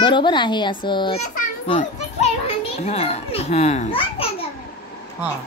बरोबर आहे असं. हां हां हां.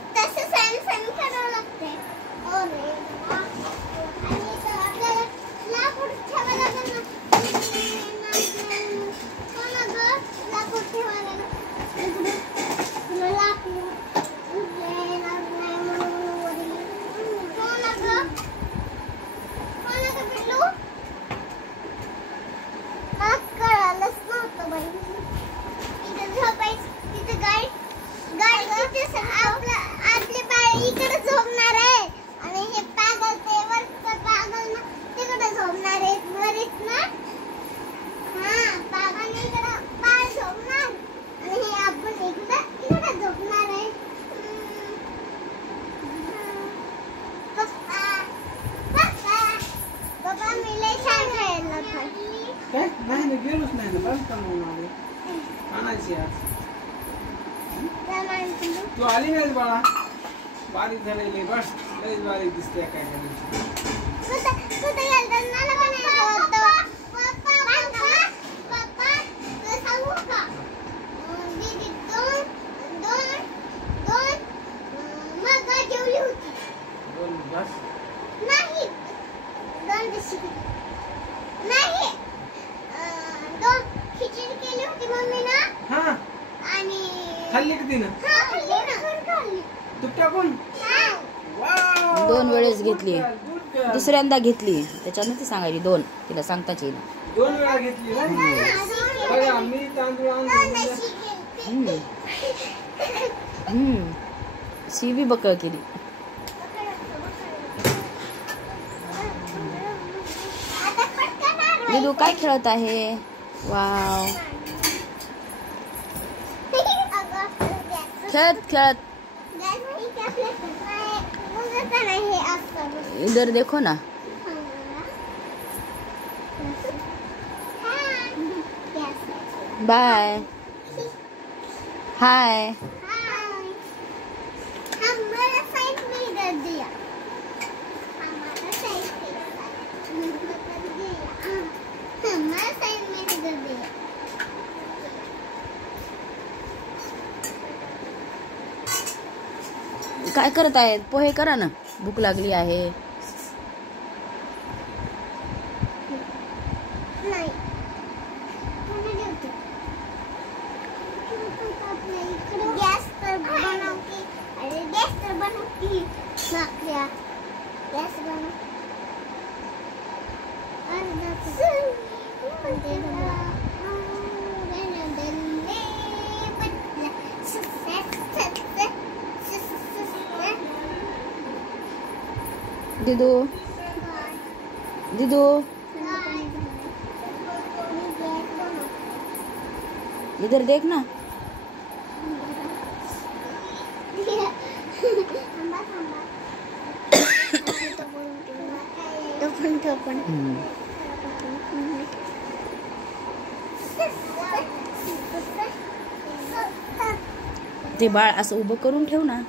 नाही गेलोच नाही ना. बस का म्हणून आणायची आज. तू आली नाहीस बाळा. बारीक झालेली बस. लईच बारीक दिसते काय खाल्ली किती ना. तूप टाकून 2 वेळेस घेतली. दुसऱ्यांदा घेतली त्याच्यानं ती सांगायची 2. तिला सांगताच येईल. 2 वेळा घेतली ना. बघा मी तांदूळ आणले. शिवी बकळ केली. दिदू काय खेळत आहे. वाव. खेळत खेळत. इधर देखो ना. बाय. हाय. काय करत आहेत. पोहे करा ना. भूक लागली आहे. दिदू दिदू इधर देख ना. ते बाळ असं उभं करून ठेव ना.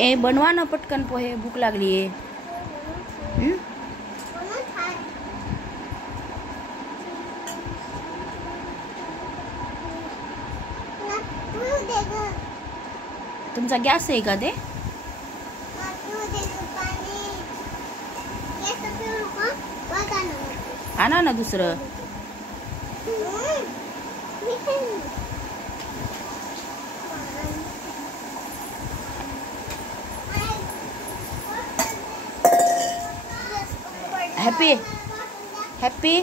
ए बनवा ना पटकन पोहे. भूक लागली आहे. तुमचा गॅस आहे का ते. आणा ना दुसरं. हॅपी हॅपी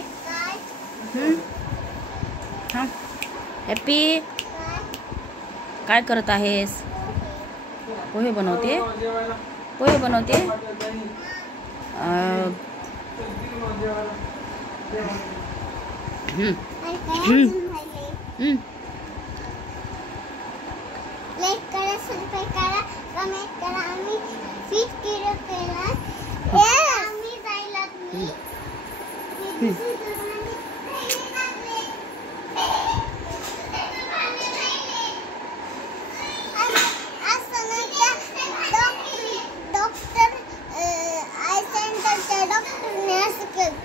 हाँ हॅपी काय करत आहेस? पोहे बनवते. पोहे बनवते. लाईक करा, सबस्क्राइब करा, कमेंट करा. आम्ही 20 किलो केला. आम्ही जायला डॉक्टर आय सेंटरच्या डॉक्टरने असं केलं.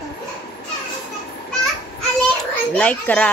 लाईक करा.